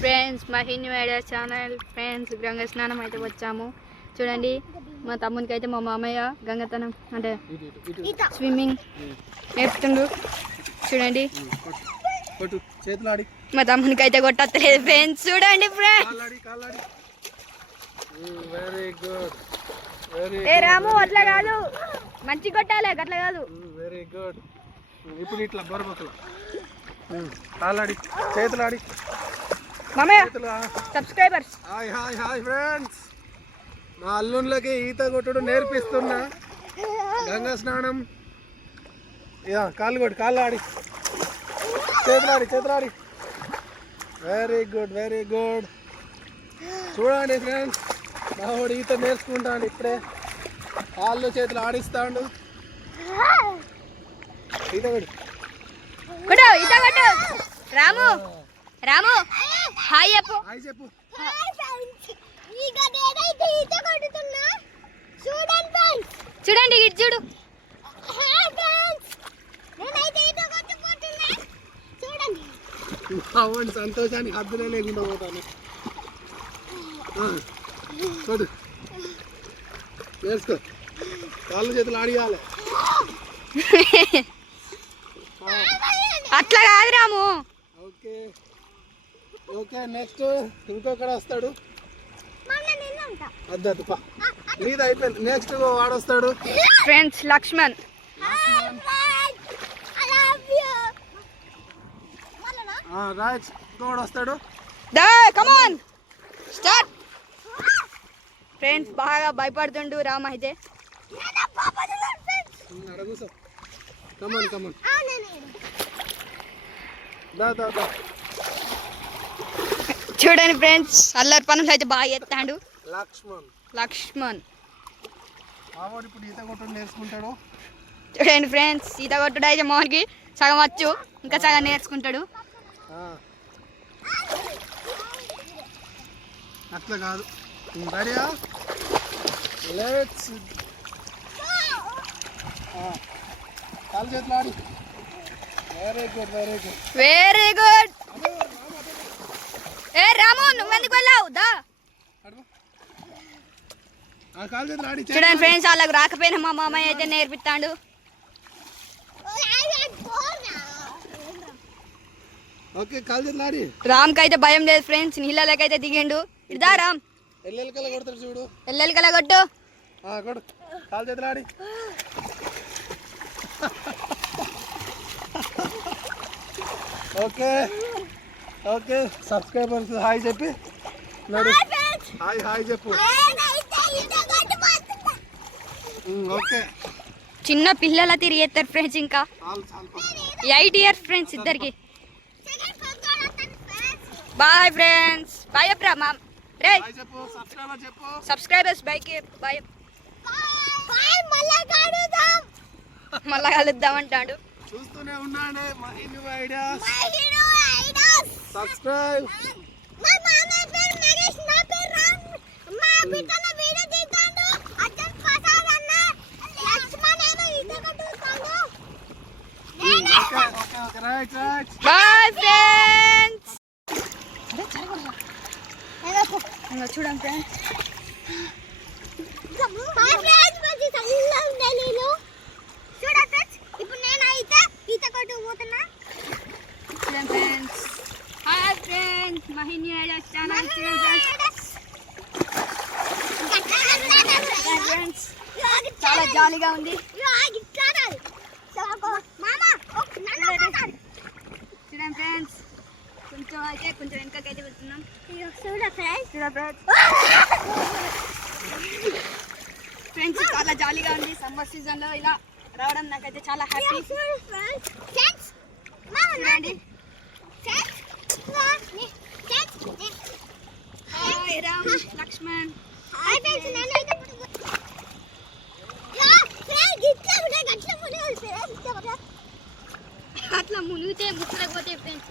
Friends మా Hindu idea channel friends Ganga స్నానం అయితే వచ్చాము. చూడండి మా తమ్మునికి అయితే మా మామయ్య గంగతనం అంటే స్విమ్మింగ్ నేర్పుతుండు. చూడండి మా తమ్మునికి అయితే కొట్టలేదు ఫ్రెండ్స్. చూడండి ఏ రాము అట్లా కాదు, మంచి కొట్టాలి అట్లా కాదు. Very good. ఇప్పుడు ఇట్లా బొరబొక్కలు కాలాడి చేతులాడి మామయ్య subscribers. Hi hi hi friends, మా అల్లుళ్ళకి ఈత కొట్టుడు నేర్పిస్తున్నా. గంగా స్నానం కాళ్ళు కొట్టి కాళ్ళు ఆడి చేతులాడి. Very good very good. చూడండి ఫ్రెండ్స్, మా వాడు ఈత నేర్చుకుంటాడు ఇప్పుడే. కాళ్ళు చేతులు ఆడిస్తాడు. ఈత కొట్టు రాము రాము హాయ్ చెప్పు. హాయ్ చెప్పు. చూడండి ఇటు చూడు. అవును, సంతోషానికి హద్దులే లేకుండా పోతాను. కొట్టు నేర్చుకో, కాళ్ళు చేతులు ఆడియాలి. అట్లా కాదు రాము. ఓకే ఓకే, నెక్స్ట్ ఇంకొకడ వస్తాడు. అద్దదు నీది అయిపోయింది. నెక్స్ట్ వాడొస్తాడు ఫ్రెండ్స్ లక్ష్మణ్. రాజ్ ఇంకోడు వస్తాడు. Come on start. ఫ్రెండ్స్ బాగా భయపడుతుండు రామ్ అయితే. కూర్చో. కమాన్ కమాన్ దా. చూడండి ఫ్రెండ్స్, అల్లరి పనులు అయితే బాగా చేస్తాడు లక్ష్మణ్. మావాడు ఇప్పుడు ఈత కొట్టడం నేర్చుకుంటాడు. చూడండి ఫ్రెండ్స్, ఈత కొట్టుడు అయితే మోహన్కి సగం వచ్చు, ఇంకా సగం నేర్చుకుంటాడు. అట్లా కాదు. రెడీయా? లెట్స్. కాలు చేతులు ఆడి. Very good very good very good. ఏ రాము నువ్వెందుకు వెళ్ళావు? దా. కాలు చేతులు ఆడి. చూడండి ఫ్రెండ్స్, వాళ్ళకి రాకపోయినా మా మామయ్య అయితే నేర్పిస్తాడు. ఓకే, కాలు చేతులు ఆడి. రామ్కి అయితే భయం లేదు ఫ్రెండ్స్, నీళ్ళకైతే దిగిండు. ఇదా రామ్ ఎల్లెలకల కొడతాడు చూడు. ఎల్లెలకల కొట్టు. కొడు, కాలు చేతులు ఆడి. ఓకే ఓకే, సబ్స్క్రైబర్స్ హాయ్ చెప్పి నడు. హాయ్ హాయ్ చెప్పు. ఓకే, చిన్న పిల్లల తిరిగేస్తారు ఫ్రెండ్స్. ఇంకా 8 ఇయర్స్ ఫ్రెండ్స్ ఇద్దరికి. Bye friends. బాయ్ చెప్పరా మా రే సబ్స్క్రైబర్స్. బాయ్ మళ్ళా కలుద్దాం అంటాడు. చూస్తూనే ఉన్నాడు మా Hindu ideas. Subscribe. Bye friends. చూడండి ఫ్రెండ్స్, ఇప్పుడు నేను అయితే ఈత కొట్టు పోతున్నా. చూడండి ఫ్రెండ్స్. హాయ్ ఫ్రెండ్స్, మా హిందూ ఐడియా ఛానల్. ఫ్రెండ్స్ చాలా జాలీగా ఉంది. చూడండి ఫ్రెండ్స్, కొంచెం వెనకకైతే వెళ్తున్నాం. ఫ్రెండ్స్ చాలా జాలీగా ఉంది. సమ్మర్ సీజన్ లో ఇలా రావడం నాకైతే చాలా హ్యాపీ. చూడండి రామ్ లక్ష్మణ్. అట్లా మునిగితే ముక్కలేకపోతే ఫ్రెండ్స్.